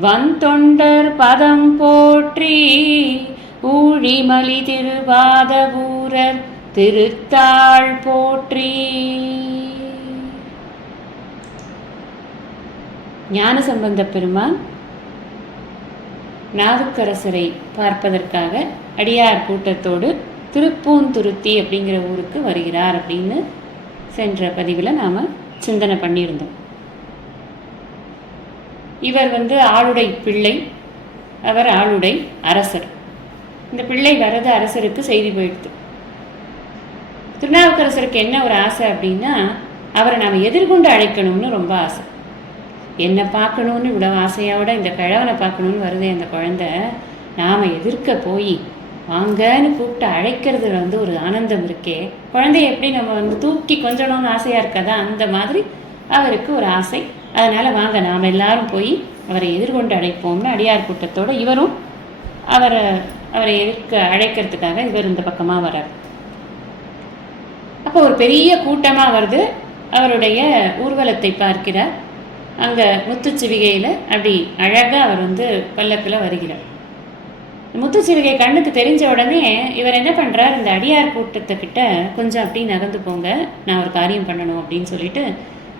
வந்தொண்டர் பதம் போற்றி ஊழிமலி திருவாதவூரர் திருத்தாள் போற்றி. ஞானசம்பந்த பெருமான் நாவுக்கரசரை பார்ப்பதற்காக அடியார் கூட்டத்தோடு திருப்பூந்துருத்தி அப்படிங்கிற ஊருக்கு வருகிறார் அப்படின்னு சென்ற பதிவில் நாம் சிந்தனை பண்ணியிருந்தோம். இவர் வந்து ஆளுடை பிள்ளை அவர் ஆளுடை அரசர். இந்த பிள்ளை வரது அரசருக்கு செய்தி போயிடுது. திருநாவுக்கரசருக்கு என்ன ஒரு ஆசை அப்படின்னா அவரை நாம் எதிர்கொண்டு அழைக்கணும்னு ரொம்ப ஆசை. என்னை பார்க்கணுன்னு இவ்வளோ ஆசையோட இந்த கிழவனை பார்க்கணுன்னு வருது அந்த குழந்தை நாம் எதிர்க்க போய் வாங்கன்னு கூப்பிட்டு அழைக்கிறதுல வந்து ஒரு ஆனந்தம் இருக்கே. குழந்தைய எப்படி நம்ம வந்து தூக்கி கொஞ்சணும்னு ஆசையாக இருக்கதா? அந்த மாதிரி அவருக்கு ஒரு ஆசை. அதனால் வாங்க நாம் எல்லாரும் போய் அவரை எதிர்கொண்டு அழைப்போம்னு அடியார் கூட்டத்தோடு இவரும் அவரை அவரை எதிர்க்க அழைக்கிறதுக்காக இவர் இந்த பக்கமாக வரார் அப்போ ஒரு பெரிய கூட்டமாக வருது. அவருடைய ஊர்வலத்தை பார்க்கிறார். அங்கே முத்துச்சிவிகையில் அப்படி அழகாக அவர் வந்து பல்லக்கில் வருகிறார். முத்துச்சிவிகை கண்ணுக்கு தெரிஞ்ச உடனே இவர் என்ன பண்ணுறார் இந்த அடியார் கூட்டத்துக்கிட்ட கொஞ்சம் அப்படி நகர்ந்து போங்க. நான் ஒரு காரியம் பண்ணணும் அப்படின்னு சொல்லிட்டு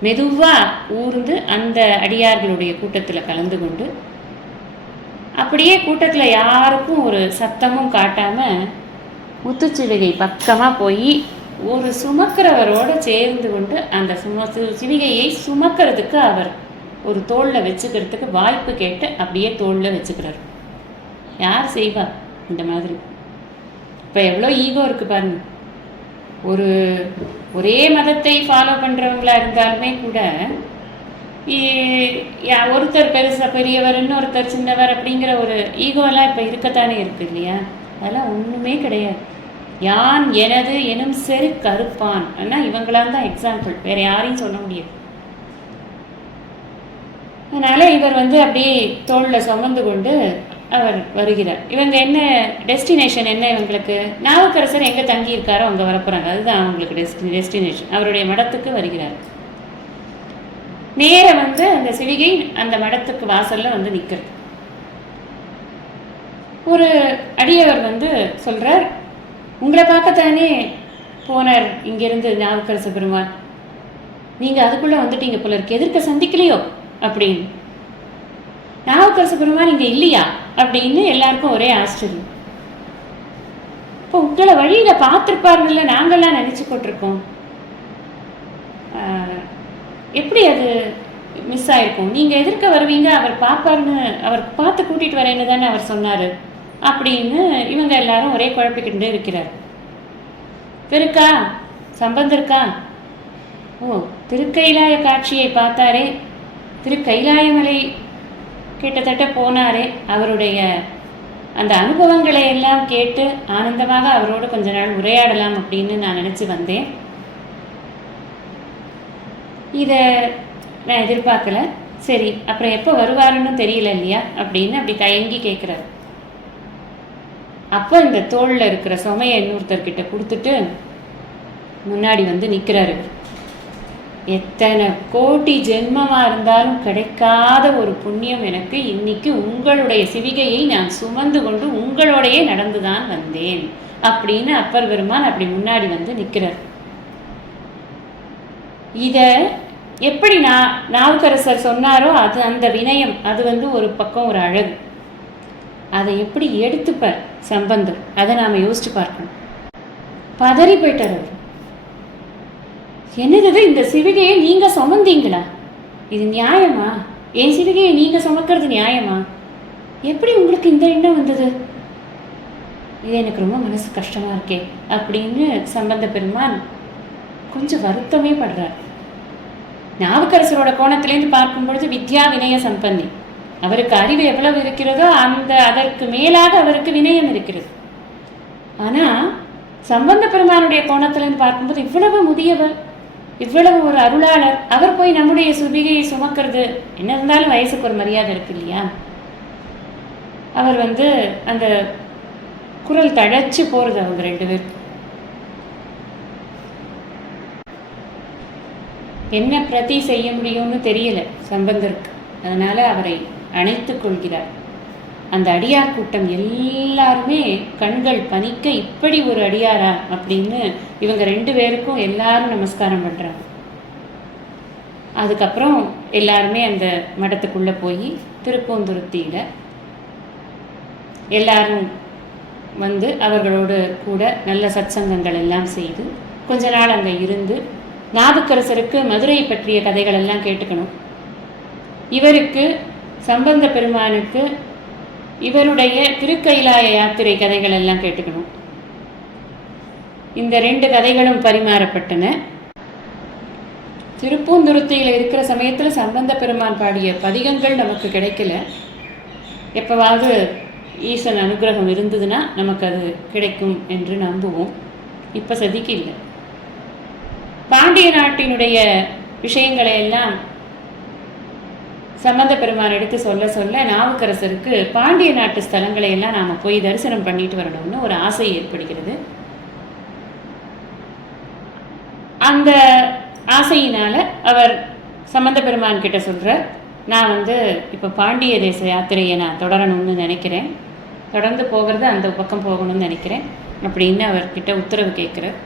மெதுவாக ஊர்ந்து அந்த அடியார்களுடைய கூட்டத்தில் கலந்து கொண்டு அப்படியே கூட்டத்தில் யாருக்கும் ஒரு சத்தமும் காட்டாமல் முத்துச்சிவிகை பக்கமாக போய் ஒரு சுமக்கிறவரோட சேர்ந்து கொண்டு அந்த சும சிவிகையை சுமக்கிறதுக்கு அவர் ஒரு தோளில் வச்சுக்கிறதுக்கு வாய்ப்பு கேட்டு அப்படியே தோளில் வச்சுக்கிறார். யார் செய்வா இந்த மாதிரி? இப்போ எவ்வளோ ஈகோ இருக்குது பாருங்கள் ஒரு ஒரே மதத்தை ஃபாலோ பண்ணுறவங்களா இருந்தாலுமே கூட ஒருத்தர் பெருசா பெரியவர் இன்னொருத்தர் சின்னவர் அப்படிங்கிற ஒரு ஈகோலாம் இப்போ இருக்கத்தானே இருக்கு இல்லையா? அதெல்லாம் ஒன்றுமே கிடையாது. யான் எனது எனும் செரு கருப்பான். ஆனால் இவங்களாம் தான் எக்ஸாம்பிள் வேற யாரையும் சொல்ல முடியாது. அதனால இவர் வந்து அப்படியே தோளில் சுமந்து கொண்டு அவர் வருகிறார். இவங்க என்ன டெஸ்டினேஷன் என்ன இவங்களுக்கு? நாவுக்கரசர் எங்கே தங்கியிருக்காரோ அங்கே வரப்போகிறாங்க அதுதான் அவங்களுக்கு டெஸ்டி டெஸ்டினேஷன் அவருடைய மடத்துக்கு வருகிறார். நேர வந்து அந்த சிவிகை அந்த மடத்துக்கு வாசலில் வந்து நிற்கிறது ஒரு அடியவர் வந்து சொல்கிறார் உங்களை பார்க்கத்தானே போனார் இங்கேருந்து நாவுக்கரசு பெருமாள் நீங்கள் அதுக்குள்ளே வந்துட்டீங்க போல இருக்கு. எதிர்க்க சந்திக்கலையோ? அப்படின்னு. நாவுக்கரசு பெருமாள் இங்கே இல்லையா? அப்படின்னு எல்லாருக்கும் ஒரே ஆச்சரியம். இப்போ உங்களை வழியில் பார்த்துருப்பாருங்கள்ல நாங்கள்லாம் நினச்சி போட்டிருக்கோம். எப்படி அது மிஸ் ஆயிருக்கும்? நீங்கள் எதிர்க்க வருவீங்க அவர் பார்ப்பாருன்னு அவர் பார்த்து கூட்டிகிட்டு வரேன்னு தானே அவர் சொன்னார். அப்படின்னு இவங்க எல்லாரும் ஒரே குழப்பிக்கிட்டு இருக்கிறார். பெருக்கா சம்பந்திருக்கா ஓ திருக்கைலாய காட்சியை பார்த்தாரே. திருக்கைலாயமலை கிட்டத்தட்ட போனாரே அவருடைய அந்த அனுபவங்களை எல்லாம் கேட்டு ஆனந்தமாக அவரோடு கொஞ்ச நாள் உரையாடலாம் அப்படின்னு நான் நினச்சி வந்தேன். இதை நான் எதிர்பார்க்கல. சரி அப்புறம் எப்போ வருவாருன்னு தெரியல இல்லையா? அப்படின்னு அப்படி தயங்கி கேட்குறாரு அப்போ இந்த தோளில் இருக்கிற சுமையை இன்னொருத்தர்கிட்ட கொடுத்துட்டு முன்னாடி வந்து நிற்கிறாரு எத்தனை கோடி ஜென்மமாக இருந்தாலும் கிடைக்காத ஒரு புண்ணியம் எனக்கு இன்னைக்கு உங்களுடைய சிவிகையை நான் சுமந்து கொண்டு உங்களோடையே நடந்துதான் வந்தேன் அப்படின்னு அப்பர் பெருமான் அப்படி முன்னாடி வந்து நிற்கிறார் இதை எப்படி நான் நாவுக்கரசர் சொன்னாரோ அது அந்த வினயம் அது வந்து ஒரு பக்கம் ஒரு அழகு. அதை எப்படி எடுத்துப்பார் சம்பந்தம் அதை நாம் யோசிச்சு பார்க்கணும். பதறி போயிட்டார் அவர். என்னது இந்த சிவிகையை நீங்க சுமந்தீங்களா? இது நியாயமா? என் சிவிகையை நீங்க சுமக்கிறது நியாயமா? எப்படி உங்களுக்கு இந்த எண்ணம் வந்தது? இது எனக்கு ரொம்ப மனசு கஷ்டமா இருக்கே அப்படின்னு சம்பந்த பெருமான் கொஞ்சம் வருத்தமே படுறார். நாவுக்கரசரோட கோணத்திலேருந்து பார்க்கும் பொழுது வித்யா வினய சம்பந்தி. அவருக்கு அறிவு எவ்வளவு இருக்கிறதோ அந்த அதற்கு மேலாக அவருக்கு வினயம் இருக்கிறது. ஆனா சம்பந்த பெருமானுடைய கோணத்திலிருந்து பார்க்கும்போது இவ்வளவு முதியவர் இவ்வளவு ஒரு அருளாளர் அவர் போய் நம்முடைய சுபிகையை சுமக்கிறது. என்ன இருந்தாலும் வயசுக்கு ஒரு மரியாதை இருக்கு இல்லையா? அவர் வந்து அந்த குரல் தழைச்சு போறது அவங்க ரெண்டு பேரும் என்ன பிரதி செய்ய முடியும்னு தெரியல சம்பந்தருக்கு. அதனால அவரை அணைத்துக் கொள்கிறார். அந்த அடியார் கூட்டம் எல்லாருமே கண்கள் பனிக்க இப்படி ஒரு அடியாரா அப்படின்னு இவங்க ரெண்டு பேருக்கும் எல்லாரும் நமஸ்காரம் பண்ணுறாங்க அதுக்கப்புறம் எல்லாருமே அந்த மடத்துக்குள்ளே போய் திருப்பூந்துருத்தியில் எல்லாரும் வந்து அவர்களோடு கூட நல்ல சத்சங்கங்கள் எல்லாம் செய்து கொஞ்ச நாள் அங்கே இருந்து நாவுக்கரசருக்கு மதுரை பற்றிய கதைகள் எல்லாம் கேட்டுக்கணும். இவருக்கு சம்பந்த பெருமானுக்கு இவருடைய திருக்கைலாய யாத்திரை கதைகள் எல்லாம் கேட்டுக்கணும். இந்த ரெண்டு கதைகளும் பரிமாறப்பட்டன. திருப்பூந்துருத்தியில் இருக்கிற சமயத்தில் சம்பந்த பெருமான் பாடிய பதிகங்கள் நமக்கு கிடைக்கல. எப்போவாவது ஈசன் அனுகிரகம் இருந்ததுன்னா நமக்கு அது கிடைக்கும் என்று நம்புவோம். இப்போ சதிக்கு இல்லை. பாண்டிய நாட்டினுடைய விஷயங்களை எல்லாம் சம்பந்த பெருமான் எடுத்து சொல்ல சொல்ல நாவுக்கரசருக்கு பாண்டிய நாட்டு ஸ்தலங்களை எல்லாம் நாம் போய் தரிசனம் பண்ணிட்டு வரணும்னு ஒரு ஆசை ஏற்படுகிறது. அந்த ஆசையினால அவர் சம்பந்த பெருமான் கிட்ட சொல்கிறார் நான் வந்து இப்போ பாண்டிய தேச யாத்திரையை நான் தொடரணும்னு நினைக்கிறேன். தொடர்ந்து போகிறது அந்த பக்கம் போகணும்னு நினைக்கிறேன். அப்படின்னு அவர்கிட்ட உத்தரவு கேட்குறார்.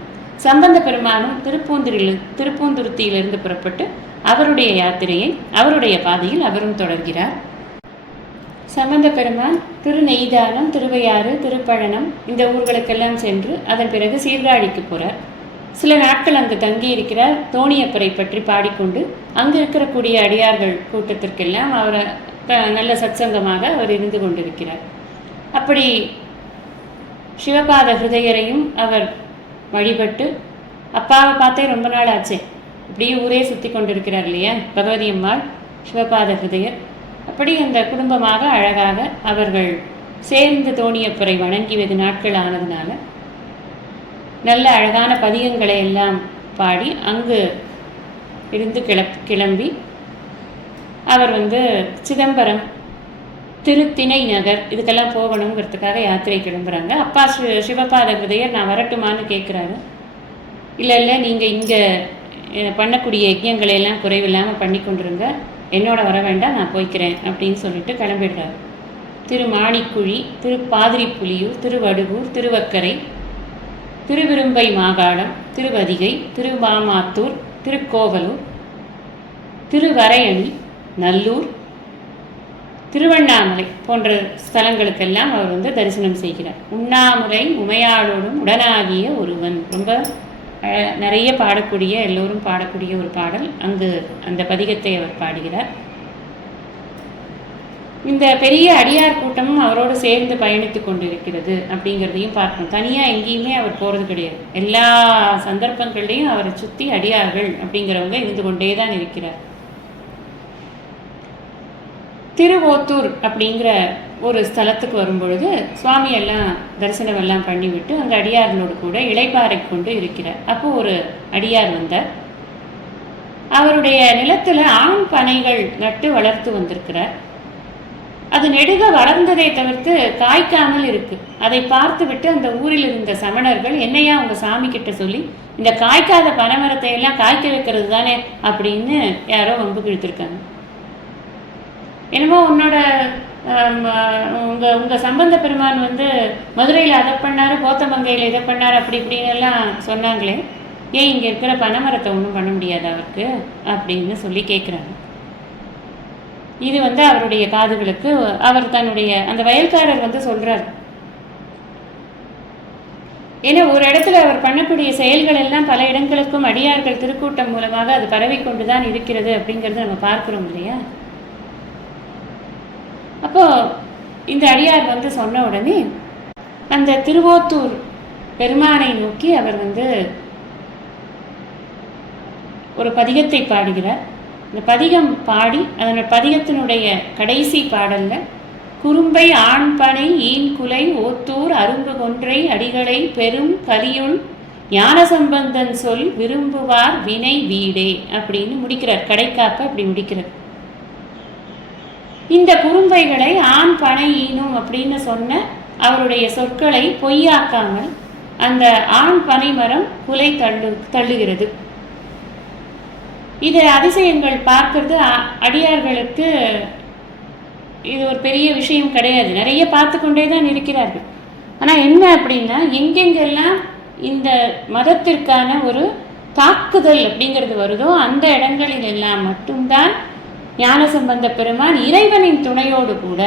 சம்பந்த பெருமானும் திருப்பூந்திரில் திருப்பூந்துருத்தியிலிருந்து புறப்பட்டு அவருடைய யாத்திரையை அவருடைய பாதையில் அவரும் தொடர்கிறார். சம்பந்த பெருமான் திருநெய்தானம் திருவையாறு திருப்பழனம் இந்த ஊர்களுக்கெல்லாம் சென்று அதன் பிறகு சீர்காழிக்கு போகிறார் சில நாட்கள் அங்கு தங்கி இருக்கிறார் தோணியப்பரை பற்றி பாடிக்கொண்டு அங்கு இருக்கக்கூடிய அடியார்கள் கூட்டத்திற்கெல்லாம் அவரை நல்ல சத்சங்கமாக அவர் இருந்து கொண்டிருக்கிறார். அப்படி சிவபாத ஹிருதயரையும் அவர் வழிபட்டு அப்பாவை பார்த்தே ரொம்ப நாள் ஆச்சு இப்படியே ஊரே சுற்றி கொண்டிருக்கிறார் இல்லையா? பகவதி அம்மாள் சிவபாத ஹிருதயர். அப்படி அந்த குடும்பமாக அழகாக அவர்கள் சேர்ந்து தோணியப்பரை வணங்கி வெகு நாட்கள் ஆனதுனால நல்ல அழகான பதிகங்களை எல்லாம் பாடி அங்கு இருந்து கிளப் கிளம்பி அவர் வந்து சிதம்பரம் திருத்திணை நகர் இதுக்கெல்லாம் போகணுங்கிறதுக்காக யாத்திரை கிளம்புறாங்க. அப்பா சிவ சிவபாத விதையர் நான் வரட்டுமான்னு கேட்குறாரு இல்லை இல்லை நீங்கள் இங்கே பண்ணக்கூடிய யஜ்யங்களை எல்லாம் குறைவில்லாமல் பண்ணி கொண்டுருங்க. என்னோட வர வேண்டாம் நான் போய்க்கிறேன் அப்படின்னு சொல்லிட்டு கிளம்பிடுறாரு. திரு மாணிக்குழி திரு பாதிரிப்புலியூர் திருவடுகூர் திருவக்கரை திருவிரும்பை மாகாணம் திருவதிகை திருமாமாத்தூர் திருக்கோவலூர் திருவரையணி நல்லூர் திருவண்ணாமலை போன்ற ஸ்தலங்களுக்கெல்லாம் அவர் வந்து தரிசனம் செய்கிறார். உண்ணாமுலை உமையாளோடும் உடனாகிய ஒருவன். ரொம்ப நிறைய பாடக்கூடிய எல்லோரும் பாடக்கூடிய ஒரு பாடல். அங்கு அந்த பதிகத்தை அவர் பாடுகிறார். இந்த பெரிய அடியார் கூட்டமும் அவரோடு சேர்ந்து பயணித்து கொண்டிருக்கிறது அப்படிங்கிறதையும் பார்க்கணும். தனியாக எங்கேயுமே அவர் போகிறது கிடையாது. எல்லா சந்தர்ப்பங்கள்லையும் அவரை சுற்றி அடியார்கள் அப்படிங்கிறவங்க இருந்து கொண்டே தான் இருக்கிறார். திருவோத்தூர் அப்படிங்கிற ஒரு ஸ்தலத்துக்கு வரும்பொழுது சுவாமி எல்லாம் தரிசனம் எல்லாம் பண்ணிவிட்டு அந்த அடியாரனோடு கூட இலைப்பாறை கொண்டு இருக்கிறார். அப்போ ஒரு அடியார் வந்தார். அவருடைய நிலத்தில் ஆண் பனைகள் நட்டு வளர்த்து வந்திருக்கிறார். அது நெடுக வளர்ந்ததை தவிர்த்து காய்க்காமல் இருக்கு. அதை பார்த்துவிட்டு அந்த ஊரில் இருந்த சமணர்கள் என்னையா அவங்க சாமி கிட்ட சொல்லி இந்த காய்க்காத பனைமரத்தை எல்லாம் காய்க்க வைக்கிறது தானே அப்படின்னு யாரோ வம்பு கிழித்திருக்காங்க. என்னமோ உன்னோட உங்கள் உங்கள் சம்பந்த பெருமான் வந்து மதுரையில் அதை பண்ணாரு கோத்தமங்கையில் இதை பண்ணார் அப்படி இப்படின்னு எல்லாம் சொன்னாங்களே. ஏன் இங்கே இருக்கிற பனைமரத்தை ஒன்றும் பண்ண முடியாது அவருக்கு அப்படின்னு சொல்லி கேட்குறாங்க இது வந்து அவருடைய காதுகளுக்கு அவர் தன்னுடைய அந்த வயல்காரர் வந்து சொல்கிறார் ஏன்னா ஒரு இடத்துல அவர் பண்ணக்கூடிய செயல்கள் எல்லாம் பல இடங்களுக்கும் அடியார்கள் திருக்கூட்டம் மூலமாக அது பரவி கொண்டுதான் இருக்கிறது அப்படிங்கறத நம்ம பார்க்குறோம் இல்லையா? அப்போது இந்த அடியார் வந்து சொன்ன உடனே அந்த திருவோத்தூர் பெருமானை நோக்கி அவர் வந்து ஒரு பதிகத்தை பாடுகிறார். இந்த பதிகம் பாடி அதன பதிகத்தினுடைய கடைசி பாடலில் குறும்பை ஆண்பனை ஈன்குலை ஓத்தூர் அரும்பு கொன்றை அடிகளை பெரும் கலியுள் ஞான சம்பந்தன் சொல் விரும்புவார் வினை வீடே அப்படின்னு முடிக்கிறார். கடைக்காப்ப அப்படி முடிக்கிறார். இந்த குறும்பைகளை ஆண் பனை ஈனும் அப்படின்னு சொன்ன அவருடைய சொற்களை பொய்யாக்காமல் அந்த ஆண் பனை மரம் குலை தள்ளு தள்ளுகிறது. இது அதிசயங்கள் பார்க்கறது அ- அடியார்களுக்கு இது ஒரு பெரிய விஷயம் கிடையாது. நிறைய பார்த்து கொண்டே தான் இருக்கிறார்கள். ஆனால் என்ன அப்படின்னா எங்கெங்கெல்லாம் இந்த மதத்திற்கான ஒரு தாக்குதல் அப்படிங்கிறது வருதோ அந்த இடங்களில் எல்லாம் மட்டும்தான் ஞானசம்பந்த பெருமான் இறைவனின் துணையோடு கூட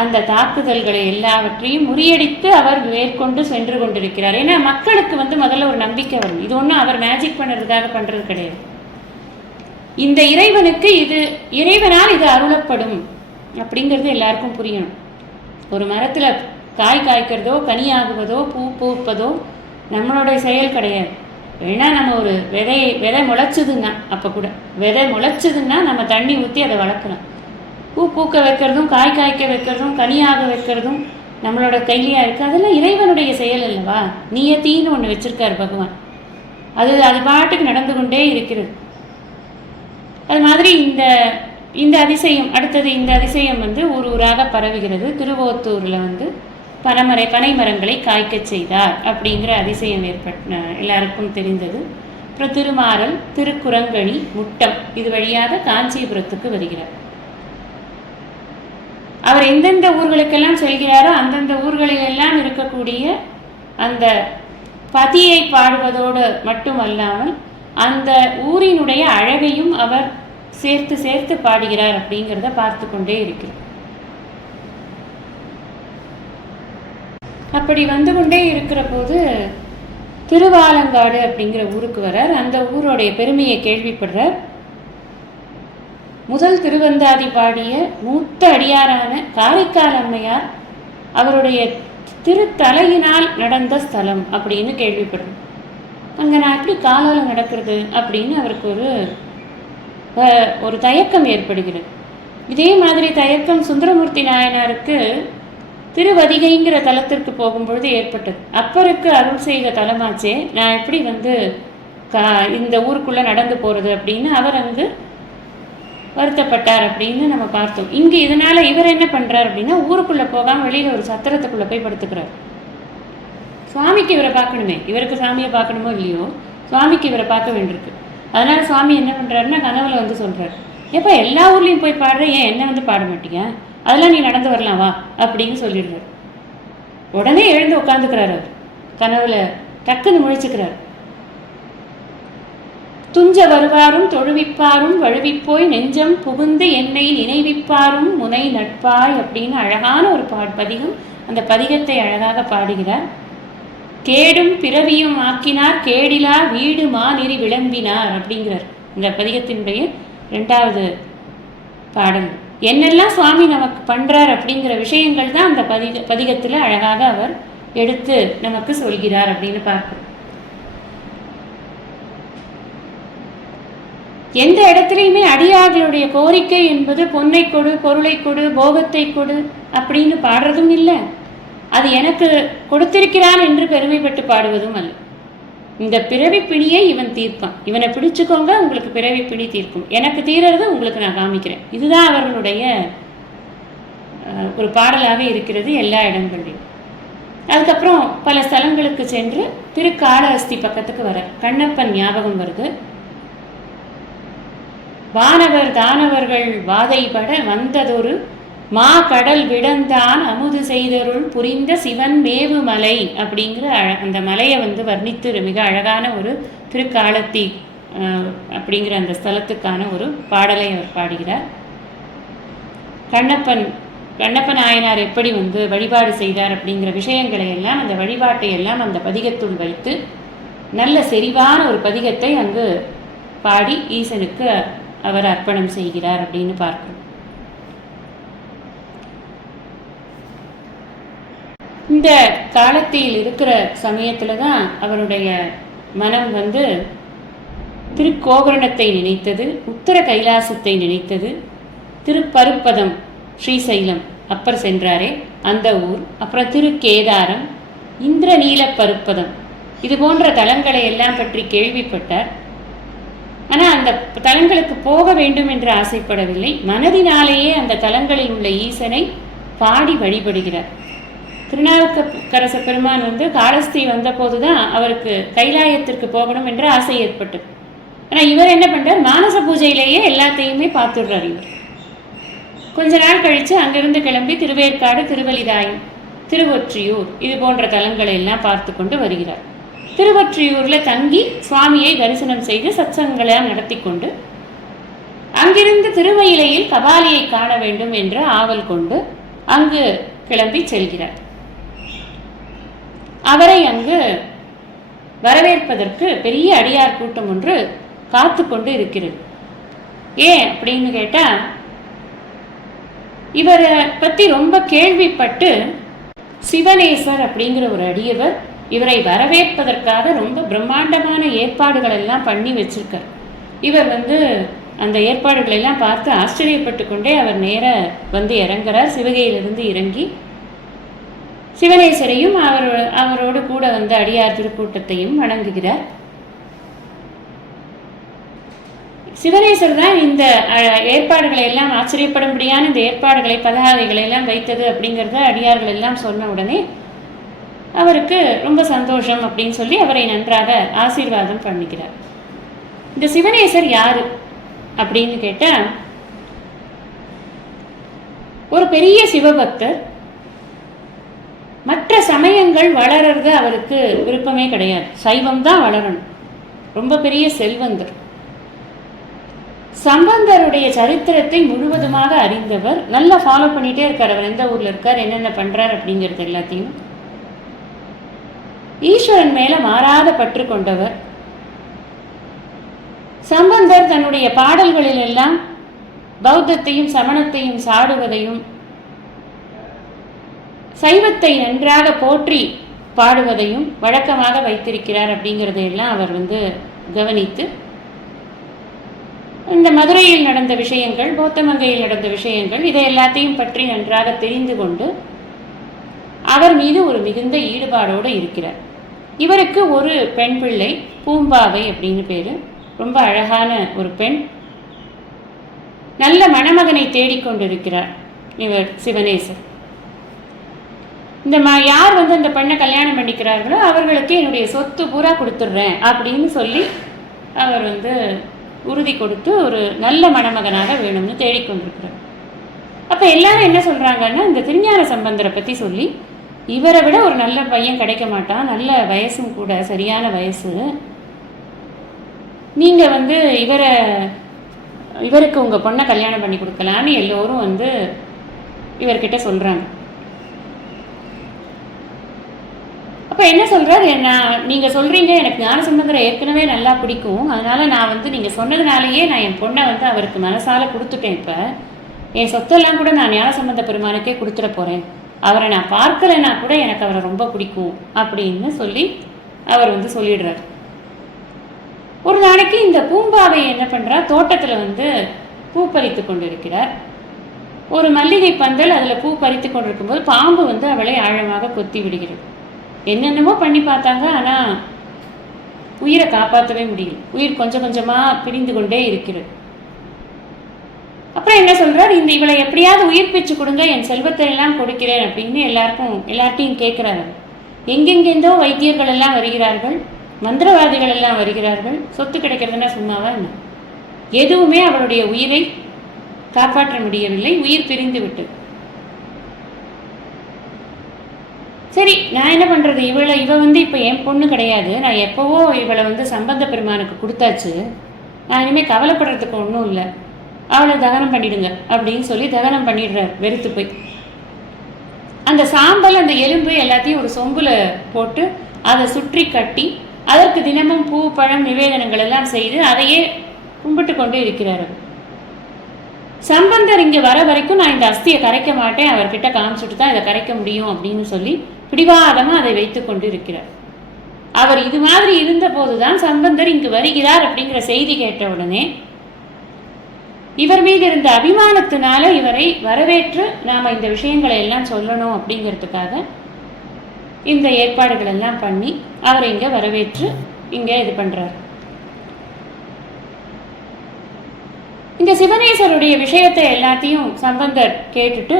அந்த தாக்குதல்களை எல்லாவற்றையும் முறியடித்து அவர் மேற்கொண்டு சென்று கொண்டிருக்கிறார். ஏன்னா மக்களுக்கு வந்து முதல்ல ஒரு நம்பிக்கை வரும். இது ஒன்றும் அவர் மேஜிக் பண்ணுறதுக்காக பண்ணுறது கிடையாது. இந்த இறைவனுக்கு இது இறைவனால் இது அருளப்படும் அப்படிங்கிறது எல்லாருக்கும் புரியணும். ஒரு மரத்தில் காய் காய்க்கிறதோ கனியாகுவதோ பூ பூப்பதோ நம்மளோட செயல் கிடையாது. வேணால் நம்ம ஒரு விதை விதை முளைச்சதுன்னா அப்போ கூட. விதை முளைச்சதுன்னா நம்ம தண்ணி ஊற்றி அதை வளர்க்கலாம் பூ பூக்க வைக்கிறதும் காய் காய்க்க வைக்கிறதும் கனியாக வைக்கிறதும் நம்மளோட கையிலையாக இருக்குது அதெல்லாம் இறைவனுடைய செயல் அல்லவா? நீயத்தீன்னு ஒன்று வச்சுருக்கார் பகவான். அது அது பாட்டுக்கு நடந்து கொண்டே இருக்கிறது. அது மாதிரி இந்த இந்த அதிசயம் அடுத்தது இந்த அதிசயம் வந்து ஊர் ஊராக பரவுகிறது. திருவோத்தூரில் வந்து பனைமரை பனை மரங்களை காய்க்கச் செய்தார் அப்படிங்கிற அதிசயம் ஏற்பட்ட எல்லாருக்கும் தெரிந்தது. அப்புறம் திருமாறல் திருக்குறங்கழி முட்டம் இது வழியாக காஞ்சிபுரத்துக்கு வருகிறார். அவர் எந்தெந்த ஊர்களுக்கெல்லாம் செல்கிறாரோ அந்தந்த ஊர்களிலெல்லாம் இருக்கக்கூடிய அந்த பதியை பாடுவதோடு மட்டுமல்லாமல் அந்த ஊரினுடைய அழகையும் அவர் சேர்த்து சேர்த்து பாடுகிறார் அப்படிங்கிறத பார்த்து கொண்டே இருக்கிறார். அப்படி வந்து கொண்டே இருக்கிற போது திருவாலங்காடு அப்படிங்கிற ஊருக்கு வரார் அந்த ஊருடைய பெருமையை கேள்விப்படுறார். முதல் திருவந்தாதி பாடிய மூத்த அடியாரான காரைக்கால் அம்மையார் அவருடைய திருத்தலையினால் நடந்த ஸ்தலம் அப்படின்னு கேள்விப்படுறோம் அங்கே நான் எப்படி காலால் நடக்கிறது அப்படின்னு அவருக்கு ஒரு ஒரு தயக்கம் ஏற்படுகிறது. இதே மாதிரி தயக்கம் சுந்தரமூர்த்தி நாயனாருக்கு திருவதிகைங்கிற தலத்திற்கு போகும்பொழுது ஏற்பட்டது. அப்பருக்கு அருள் செய்த தலமாச்சே நான் எப்படி வந்து கா இந்த ஊருக்குள்ளே நடந்து போகிறது அப்படின்னு அவர் அங்கு வருத்தப்பட்டார் அப்படின்னு நம்ம பார்த்தோம். இங்கே இதனால இவர் என்ன பண்றார் அப்படின்னா ஊருக்குள்ள போகாம வெளியில ஒரு சத்திரத்துக்குள்ள போய் படுத்துக்கிறார். சுவாமிக்கு இவரை பார்க்கணுமே. இவருக்கு சாமியை பார்க்கணுமோ இல்லையோ சுவாமிக்கு இவரை பார்க்க வேண்டியிருக்கு. அதனால சுவாமி என்ன பண்றாருன்னா கனவுல வந்து சொல்றாரு. ஏப்பா எல்லா ஊர்லயும் போய் பாடுற? ஏன் என்ன வந்து பாட மாட்டீங்க? அதெல்லாம் நீ நடந்து வரலாம் வா அப்படின்னு சொல்லிடுறாரு. உடனே எழுந்து உட்காந்துக்கிறாரு அவர். கனவுல டக்குன்னு முழிச்சுக்கிறார். துஞ்ச வருவாரும் தொழுவிப்பாரும் வழுவிப்போய் நெஞ்சம் புகுந்து என்னை நினைவிப்பாரும் முனை நட்பாய் அப்படின்னு அழகான ஒரு பா பதிகம். அந்த பதிகத்தை அழகாக பாடுகிறார். கேடும் பிறவியும் ஆக்கினார் கேடிலா வீடு மாநிறி விளம்பினார் அப்படிங்கிறார். இந்த பதிகத்தினுடைய ரெண்டாவது பாடல். என்னெல்லாம் சுவாமி நமக்கு பண்ணுறார் அப்படிங்கிற விஷயங்கள் தான் அந்த பதிக பதிகத்தில் அழகாக அவர் எடுத்து நமக்கு சொல்கிறார் அப்படின்னு பார்க்குறோம். எந்த இடத்துலையுமே அடியார்களுடைய கோரிக்கை என்பது பொன்னை கொடு பொருளை கொடு போகத்தை கொடு அப்படின்னு பாடுறதும் இல்லை. அது எனக்கு கொடுத்திருக்கிறான் என்று பெருமைப்பட்டு பாடுவதும் அல்ல. இந்த பிறவி பிணியை இவன் தீர்ப்பான். இவனை பிடிச்சுக்கோங்க உங்களுக்கு பிறவி பிணி தீர்க்கும். எனக்கு தீர்றது உங்களுக்கு நான் காமிக்கிறேன். இதுதான் அவர்களுடைய ஒரு பாடலாக இருக்கிறது எல்லா இடங்களிலும். அதுக்கப்புறம் பல ஸ்தலங்களுக்கு சென்று திருக்காளஹஸ்தி பக்கத்துக்கு வர கண்ணப்பன் ஞாபகம் வருது. வானவர் தானவர்கள் வாதைபட வந்ததொரு மா கடல் விடந்தான் அமுது செய்தருள் புரிந்த சிவன் மேவு மலை அப்படிங்கிற அழ- அந்த மலையை வந்து வர்ணித்து மிக அழகான ஒரு திருக்காலத்தி அப்படிங்கிற அந்த ஸ்தலத்துக்கான ஒரு பாடலை அவர் பாடுகிறார். கண்ணப்பன் கண்ணப்ப நாயனார் எப்படி வந்து வழிபாடு செய்தார் அப்படிங்கிற விஷயங்களை எல்லாம் அந்த வழிபாட்டை எல்லாம் அந்த பதிகத்துள் வைத்து நல்ல செறிவான ஒரு பதிகத்தை அங்கு பாடி ஈசனுக்கு அவர் அர்ப்பணம் செய்கிறார் அப்படின்னு பார்க்கிறோம். இந்த காலத்தில் இருக்கிற சமயத்தில் தான் அவருடைய மனம் வந்து திருக்கோகரணத்தை நினைத்தது உத்தர கைலாசத்தை நினைத்தது. திருப்பருப்பதம் ஸ்ரீசைலம் அப்பர் சென்றாரே அந்த ஊர். அப்புறம் திருக்கேதாரம் இந்திரநீல பருப்பதம் இது போன்ற தலங்களை எல்லாம் பற்றி கேள்விப்பட்டார். ஆனால் அந்த தலங்களுக்கு போக வேண்டும் என்று ஆசைப்படவில்லை. மனதினாலேயே அந்த தலங்களில் உள்ள ஈசனை பாடி வழிபடுகிறார். திருநாவுக்கரச பெருமான் வந்து காலஸ்தி வந்தபோது தான் அவருக்கு கைலாயத்திற்கு போகணும் என்ற ஆசை ஏற்பட்டது. ஆனால் இவர் என்ன பண்ணுறார் மானச பூஜையிலேயே எல்லாத்தையுமே பார்த்துடுறார் இவர். கொஞ்ச நாள் கழித்து அங்கிருந்து கிளம்பி திருவேற்காடு திருவலிதாயம் திருவொற்றியூர் இது போன்ற தலங்களை எல்லாம் பார்த்து கொண்டு வருகிறார். திருவொற்றியூரில் தங்கி சுவாமியை தரிசனம் செய்து சத்சங்கலாம் நடத்தி கொண்டு அங்கிருந்து திருமயிலையில் கபாலியை காண வேண்டும் என்ற ஆவல் கொண்டு அங்கு கிளம்பி செல்கிறார். அவரை அங்கு வரவேற்பதற்கு பெரிய அடியார் கூட்டம் ஒன்று காத்து கொண்டு இருக்கிறது. ஏன் அப்படின்னு கேட்டால் இவரை பற்றி ரொம்ப கேள்விப்பட்டு சிவனேசர் அப்படிங்கிற ஒரு அடியவர் இவரை வரவேற்பதற்காக ரொம்ப பிரம்மாண்டமான ஏற்பாடுகள் எல்லாம் பண்ணி வச்சிருக்கார். இவர் வந்து அந்த ஏற்பாடுகளை எல்லாம் பார்த்து ஆச்சரியப்பட்டு கொண்டே அவர் நேர வந்து இறங்குறார். சிவகையிலிருந்து இறங்கி சிவனேசரையும் அவர் அவரோடு கூட வந்த அடியார் திருக்கூட்டத்தையும் வணங்குகிறார். சிவனேசர் தான் இந்த ஏற்பாடுகளை எல்லாம் ஆச்சரியப்படும்படியான இந்த ஏற்பாடுகளை பதாகைகளை எல்லாம் வைத்தது அப்படிங்கிறத அடியார்கள் எல்லாம் சொன்ன உடனே அவருக்கு ரொம்ப சந்தோஷம் அப்படின்னு சொல்லி அவரை நன்றாக ஆசீர்வாதம் பண்ணிக்கிறார் இந்த சிவனேசர் யாரு அப்படின்னு கேட்டால் ஒரு பெரிய சிவபக்தர் சமயங்கள் வளர்றது அவருக்கு விருப்பமே கிடையாது. சைவம் தான் வளரணும். ரொம்ப பெரிய செல்வந்தர். சம்பந்தருடைய சரித்திரத்தை முழுவதுமாக அறிந்தவர் நல்லா ஃபாலோ பண்ணிட்டே இருக்கார். அவர் எந்த ஊர்ல இருக்கார் என்னென்ன பண்றார் அப்படிங்கிறது எல்லாத்தையும். ஈஸ்வரன் மேல மாறாத பற்று கொண்டவர். சம்பந்தர் தன்னுடைய பாடல்களில் எல்லாம் பௌத்தத்தையும் சமணத்தையும் சாடுவதையும் சைவத்தை நன்றாக போற்றி பாடுவதையும் வழக்கமாக வைத்திருக்கிறார் அப்படிங்கிறதையெல்லாம் அவர் வந்து கவனித்து இந்த மதுரையில் நடந்த விஷயங்கள் போத்தமங்கையில் நடந்த விஷயங்கள் இதை எல்லாத்தையும் பற்றி நன்றாக தெரிந்து கொண்டு அவர் மீது ஒரு மிகுந்த ஈடுபாடோடு இருக்கிறார். இவருக்கு ஒரு பெண் பிள்ளை பூம்பாவை அப்படின்னு பேர். ரொம்ப அழகான ஒரு பெண். நல்ல மணமகனை தேடிக்கொண்டிருக்கிறார் இவர் சிவனேசர் இந்த மா யார் வந்து அந்த பெண்ணை கல்யாணம் பண்ணிக்கிறார்களோ அவர்களுக்கு என்னுடைய சொத்து பூரா கொடுத்துட்றேன் அப்படின்னு சொல்லி அவர் வந்து உறுதி கொடுத்து ஒரு நல்ல மணமகனாக வேணும்னு தேடிக்கொண்டிருக்கிறார். அப்போ எல்லாரும் என்ன சொல்கிறாங்கன்னா இந்த திருஞான சம்பந்தரை பற்றி சொல்லி இவரை விட ஒரு நல்ல பையன் கிடைக்க மாட்டான் நல்ல வயசும் கூட சரியான வயசு. நீங்கள் வந்து இவரை இவருக்கு உங்கள் பொண்ணை கல்யாணம் பண்ணி கொடுக்கலான்னு எல்லோரும் வந்து இவர்கிட்ட சொல்கிறாங்க அப்போ என்ன சொல்கிறார் நான் நீங்கள் சொல்கிறீங்க எனக்கு ஞானசம்பந்தரை ஏற்கனவே நல்லா பிடிக்கும். அதனால் நான் வந்து நீங்கள் சொன்னதுனாலேயே நான் என் பொண்ணை வந்து அவருக்கு மனசால் கொடுத்துட்டேன் இப்போ. என் சொத்தெல்லாம் கூட நான் ஞானசம்பந்த பெருமானுக்கே கொடுத்துட போகிறேன் அவரை நான் பார்க்கலைன்னா கூட எனக்கு அவரை ரொம்ப பிடிக்கும் அப்படின்னு சொல்லி அவர் வந்து சொல்லிடுறார். ஒரு நாளைக்கு இந்த பூம்பாவை என்ன பண்ணுறா தோட்டத்தில் வந்து பூ பறித்து கொண்டிருக்கிறார். ஒரு மல்லிகை பந்தல் அதில் பூ பறித்து கொண்டிருக்கும்போது பாம்பு வந்து அவளை ஆழமாக கொத்தி விடுகிறது. என்னென்னமோ பண்ணி பார்த்தாங்க ஆனால் உயிரை காப்பாற்றவே முடியல. உயிர் கொஞ்சம் கொஞ்சமாக பிரிந்து கொண்டே இருக்கிறது. அப்புறம் என்ன சொல்கிறார் இந்த இவளை எப்படியாவது உயிர் பிச்சு கொடுங்க என் செல்வத்தை எல்லாம் கொடுக்கிறேன் அப்படின்னு எல்லாருக்கும் எல்லார்ட்டையும் கேட்குறாரு எங்கெங்கெந்தோ வைத்தியர்கள் எல்லாம் வருகிறார்கள் மந்திரவாதிகள் எல்லாம் வருகிறார்கள் சொத்து கிடைக்கிறதுனா சும்மாவா என்ன? எதுவுமே அவளுடைய உயிரை காப்பாற்ற முடியவில்லை உயிர் பிரிந்து விட்டது. சரி நான் என்ன பண்ணுறது இவளை இவள் வந்து இப்போ என் பொண்ணு கிடையாது. நான் எப்போவோ இவளை வந்து சம்பந்த பெருமானுக்கு கொடுத்தாச்சு. நான் இனிமேல் கவலைப்படுறதுக்கு ஒன்றும் இல்லை. அவளை தகனம் பண்ணிடுங்க அப்படின்னு சொல்லி தகனம் பண்ணிடுறார் வெறுத்து போய். அந்த சாம்பல் அந்த எலும்பு எல்லாத்தையும் ஒரு சொம்புல போட்டு அதை சுற்றி கட்டி அதற்கு தினமும் பூ பழம் நிவேதனங்கள் எல்லாம் செய்து அதையே கும்பிட்டு கொண்டு இருக்கிறார் சம்பந்தர் இங்கே வர வரைக்கும் நான் இந்த அஸ்தியை கரைக்க மாட்டேன். அவர்கிட்ட காமிச்சிட்டு தான் இதை கரைக்க முடியும் அப்படின்னு சொல்லி பிடிவாதமாக அதை வைத்து கொண்டிருக்கிறார். அவர் இது மாதிரி இருந்தபோது தான் சம்பந்தர் இங்கு வருகிறார் அப்படிங்கிற செய்தி கேட்ட உடனே இவர் மீது இருந்த அபிமானத்தினால இவரை வரவேற்று நாம் இந்த விஷயங்களை எல்லாம் சொல்லணும் அப்படிங்கிறதுக்காக இந்த ஏற்பாடுகள் எல்லாம் பண்ணி அவரை இங்கே வரவேற்று இங்கே இது பண்ணுறார் இந்த சிவனேஸ்வருடைய விஷயத்தை எல்லாத்தையும் சம்பந்தர் கேட்டுட்டு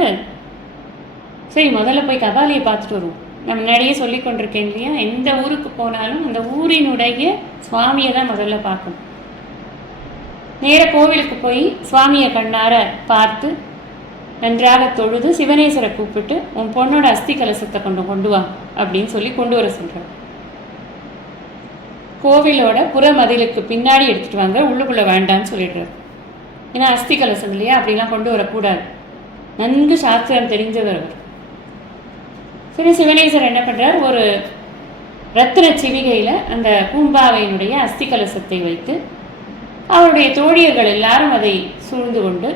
சரி முதல்ல போய் கபாலியை பார்த்துட்டு வருவோம். நான் முன்னாடியே சொல்லி கொண்டிருக்கேன் இல்லையா? எந்த ஊருக்கு போனாலும் அந்த ஊரினுடைய சுவாமியை தான் முதல்ல பார்க்கணும். நேர கோவிலுக்கு போய் சுவாமியை கண்ணார பார்த்து நன்றாக தொழுது சிவனேஸ்வரை கூப்பிட்டு உன் பொண்ணோட அஸ்தி கலசத்தை கொண்டு கொண்டு வா அப்படின்னு சொல்லி கொண்டு வர சொல்கிறார் கோவிலோட புறமதிலுக்கு பின்னாடி எடுத்துட்டு வாங்க உள்ளுக்குள்ள வேண்டாம்னு சொல்லிடுறாரு. ஏன்னா அஸ்தி கலசம் இல்லையா அப்படிலாம் கொண்டு வரக்கூடாது. நன்கு சாஸ்திரம் தெரிஞ்சவர் அவர். திரு சிவனேசர் என்ன பண்ணுறார் ஒரு ரத்தின சிவிகையில் அந்த பூம்பாவையினுடைய அஸ்தி கலசத்தை வைத்து அவருடைய தோழியர்கள் எல்லாரும் அதை சூழ்ந்து கொண்டு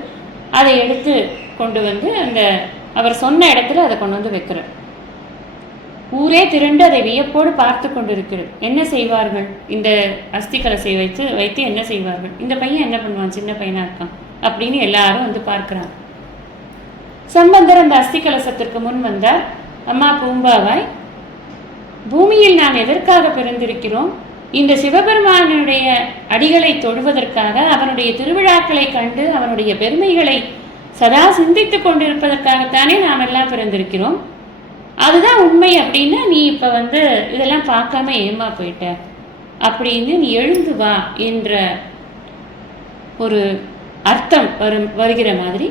அதை எடுத்து கொண்டு வந்து அந்த அவர் சொன்ன இடத்துல அதை கொண்டு வந்து வைக்கிறார். ஊரே திரண்டு அதை வியப்போடு பார்த்து கொண்டிருக்கிறது. என்ன செய்வார்கள்? இந்த அஸ்தி கலசை வைத்து வைத்து என்ன செய்வார்கள்? இந்த பையன் என்ன பண்ணுவான்? சின்ன பையனாக இருக்கான் அப்படின்னு எல்லாரும் வந்து பார்க்குறாங்க. சம்பந்தர் அந்த அஸ்தி கலசத்திற்கு முன் வந்தார். அம்மா பூம்பாவாய் பூமியில் நாம் எதற்காக பிறந்திருக்கிறோம்? இந்த சிவபெருமானுடைய அடிகளை தொடுவதற்காக அவனுடைய திருவிழாக்களை கண்டு அவனுடைய பெருமைகளை சதா சிந்தித்துக் கொண்டிருப்பதற்காகத்தானே நாம் எல்லாம் பிறந்திருக்கிறோம்? அதுதான் உண்மை அப்படின்னா நீ இப்ப வந்து இதெல்லாம் பார்க்காம ஏமா போயிட்ட? அப்படின்னு நீ எழுந்து வா என்ற ஒரு அர்த்தம் வரும் வருகிற மாதிரி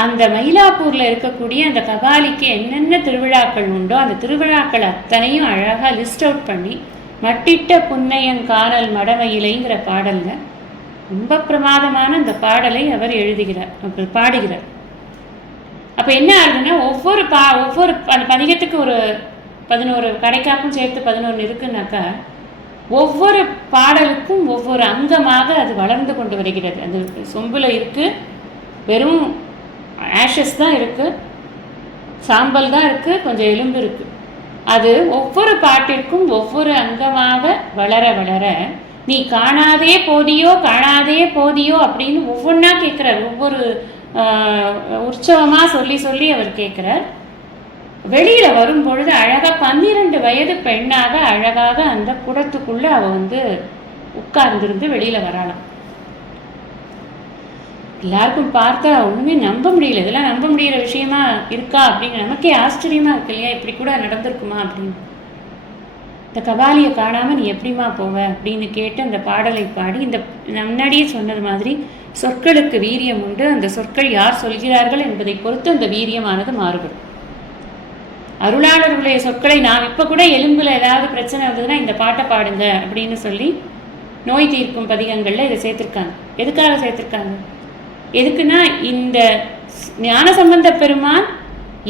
அந்த மயிலாப்பூரில் இருக்கக்கூடிய அந்த கபாலிக்கு என்னென்ன திருவிழாக்கள் உண்டோ அந்த திருவிழாக்கள் அத்தனையும் அழகாக லிஸ்ட் அவுட் பண்ணி மட்டிட்ட புன்னையங்கானல் மடமயிலைங்கிற பாடலில் ரொம்ப பிரமாதமான அந்த பாடலை அவர் எழுதுகிறார் அவர் பாடுகிறார். அப்போ என்ன ஆகுதுன்னா ஒவ்வொரு பா ஒவ்வொரு அந்த பதிகத்துக்கு ஒரு பதினோரு கடைக்காப்பும் சேர்த்து பதினொன்று இருக்குன்னாக்கா ஒவ்வொரு பாடலுக்கும் ஒவ்வொரு அங்கமாக அது வளர்ந்து கொண்டு வருகிறது. அந்த சொம்பில் இருக்குது வெறும் ஆஷஸ் தான் இருக்குது சாம்பல் தான் இருக்குது கொஞ்சம் எலும்பு இருக்குது அது ஒவ்வொரு பாட்டிற்கும் ஒவ்வொரு அங்கமாக வளர வளர நீ காணாதே போதியோ காணாதே போதியோ அப்படின்னு ஒவ்வொன்றா கேட்குறார். ஒவ்வொரு உற்சவமாக சொல்லி சொல்லி அவர் கேட்குறார். வெளியில் வரும் பொழுது பன்னிரெண்டு வயது பெண்ணாக அழகாக அந்த குடத்துக்குள்ளே அவள் வந்து உட்கார்ந்திருந்து வெளியில் வராளாம். எல்லாருக்கும் பார்த்தா ஒன்றுமே நம்ப முடியல. இதெல்லாம் நம்ப முடியிற விஷயமா இருக்கா அப்படின்னு நமக்கே ஆச்சரியமாக இருக்கு இல்லையா? இப்படி கூட நடந்திருக்குமா அப்படின்னு. இந்த கபாலியை காணாமல் நீ எப்படிம்மா போவ அப்படின்னு கேட்டு அந்த பாடலை பாடி இந்த முன்னாடியே சொன்னது மாதிரி சொற்களுக்கு வீரியம் உண்டு. அந்த சொற்கள் யார் சொல்கிறார்கள் என்பதை பொறுத்து அந்த வீரியமானது மாறுபடும். அருளாளர்களுடைய சொற்களை நாம் இப்போ கூட எலும்பில் ஏதாவது பிரச்சனை வந்ததுன்னா இந்த பாட்டை பாடுங்க அப்படின்னு சொல்லி நோய் தீர்க்கும் பதிகங்களில் இதை சேர்த்துருக்காங்க. எதுக்காக சேர்த்துருக்காங்க? எதுக்குன்னா இந்த ஞான சம்பந்த பெருமான்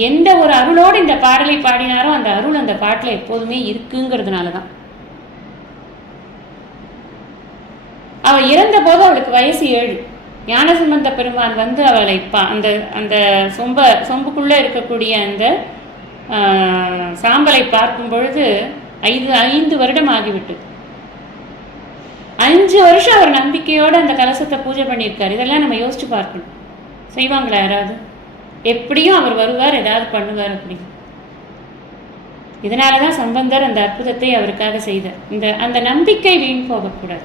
எந்த ஒரு அருளோடு இந்த பாடலை பாடினாரோ அந்த அருள் அந்த பாட்டில் எப்போதுமே இருக்குங்கிறதுனால தான் அவள் இறந்த போது அவளுக்கு வயசு ஏழு. ஞானசம்பந்த பெருமான் வந்து அவளை பா அந்த அந்த சொம்ப சொம்புக்குள்ளே இருக்கக்கூடிய அந்த சாம்பலை பார்க்கும் பொழுது ஐந்து ஐந்து வருடம் ஆகிவிட்டு அஞ்சு வருஷம் அவர் நம்பிக்கையோடு அந்த கலசத்தை பூஜை பண்ணியிருக்காரு. இதெல்லாம் நம்ம யோசிச்சு பார்க்கணும். செய்வாங்களா யாராவது? எப்படியும் அவர் வருவார் ஏதாவது பண்ணுவார் அப்படின்னு இதனால தான் சம்பந்தர் அந்த அற்புதத்தை அவருக்காக செய்தார். இந்த அந்த நம்பிக்கை வீண் போகக்கூடாது.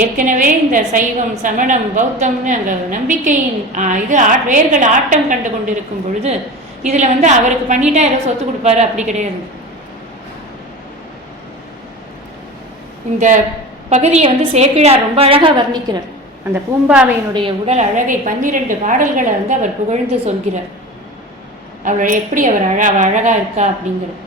ஏற்கனவே இந்த சைவம் சமணம் பௌத்தம்னு அங்கே நம்பிக்கையின் இது வேர்கள் ஆட்டம் கண்டு கொண்டிருக்கும் பொழுது இதில் வந்து அவருக்கு பண்ணிட்டா ஏதோ சொத்து கொடுப்பாரு? அப்படி கிடையாது. இந்த பகுதியை வந்து சேக்கிழார் ரொம்ப அழகாக வர்ணிக்கிறார். அந்த பூம்பாவையினுடைய உடல் அழகை பன்னிரண்டு பாடல்களை வந்து அவர் புகழ்ந்து சொல்கிறார். அவள் எப்படி அவர் அழ அழகாக அழகா இருக்கா அப்படிங்கிறது.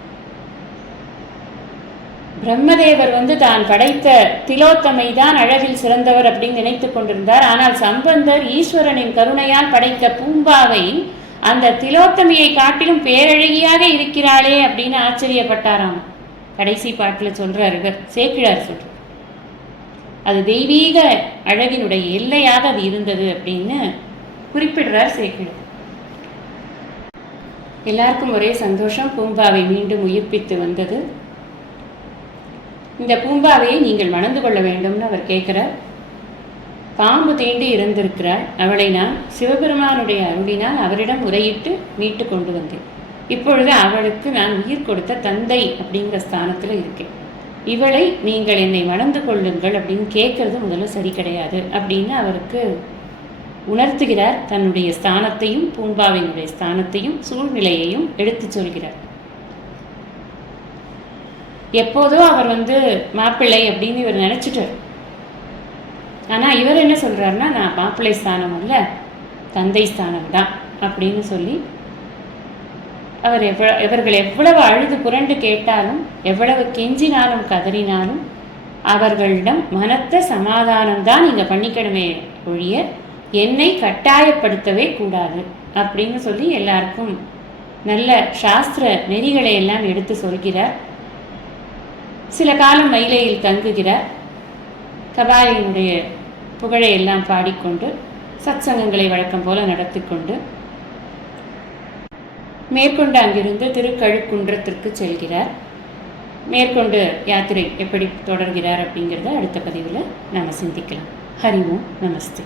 பிரம்மதேவர் வந்து தான் படைத்த திலோத்தமை தான் அழகில் சிறந்தவர் அப்படின்னு நினைத்து கொண்டிருந்தார். ஆனால் சம்பந்தர் ஈஸ்வரனின் கருணையால் படைத்த பூம்பாவை அந்த திலோத்தமையை காட்டிலும் பேரழகியாக இருக்கிறாளே அப்படின்னு ஆச்சரியப்பட்டாராம். கடைசி பாட்டில் சொல்றார் இவர் சேக்கிழார் சொல்றார். அது தெய்வீக அழகினுடைய எல்லையாக அது இருந்தது அப்படின்னு குறிப்பிடுறார் சேக்கிழார் எல்லாருக்கும் ஒரே சந்தோஷம். பூம்பாவை மீண்டும் உயிர்ப்பித்து வந்தது. இந்த பூம்பாவையை நீங்கள் மணந்து கொள்ள வேண்டும்னு அவர் கேட்குறார். பாம்பு தீண்டி இருந்திருக்கிறார் அவளை நான் சிவபெருமானுடைய அருளினால் அவரிடம் உரையிட்டு மீட்டு கொண்டு வந்தேன். இப்பொழுது அவளுக்கு நான் உயிர் கொடுத்த தந்தை அப்படிங்கிற ஸ்தானத்தில் இருக்கேன். இவளை நீங்கள் என்னை மணந்து கொள்ளுங்கள் அப்படின்னு கேட்கறது முதல்ல சரி கிடையாது அப்படின்னு அவருக்கு உணர்த்துகிறார். தன்னுடைய ஸ்தானத்தையும் பூம்பாவினுடைய ஸ்தானத்தையும் சூழ்நிலையையும் எடுத்துச் சொல்கிறார். எப்போதோ அவர் வந்து மாப்பிள்ளை அப்படின்னு இவர் நினச்சிட்டார். ஆனால் இவர் என்ன சொல்கிறாருன்னா நான் மாப்பிள்ளை ஸ்தானம் இல்லை தந்தை ஸ்தானம் தான் அப்படின்னு சொல்லி அவர் எவ்வளோ இவர்கள் எவ்வளவு அழுது புரண்டு கேட்டாலும் எவ்வளவு கெஞ்சினாலும் கதறினாலும் அவர்களிடம் மனத்த சமாதானம் தான் நீங்கள் பண்ணிக்கணுமே ஒழிய என்னை கட்டாயப்படுத்தவே கூடாது அப்படின்னு சொல்லி எல்லாருக்கும் நல்ல சாஸ்திர நெறிகளை எல்லாம் எடுத்து சொல்கிறார். சில காலம் மயிலையில் தங்குகிறார். கபாலியினுடைய புகழை எல்லாம் பாடிக்கொண்டு சத்சங்கங்களை வழக்கம் போல நடத்தி கொண்டு மேற்கொண்டு அங்கிருந்து திருக்கழுக்குன்றத்திற்கு செல்கிறார். மேற்கொண்டு யாத்திரை எப்படி தொடர்கிறார் அப்படிங்கிறத அடுத்த பதிவில் நம்ம சிந்திக்கலாம். ஹரி நமஸ்தே.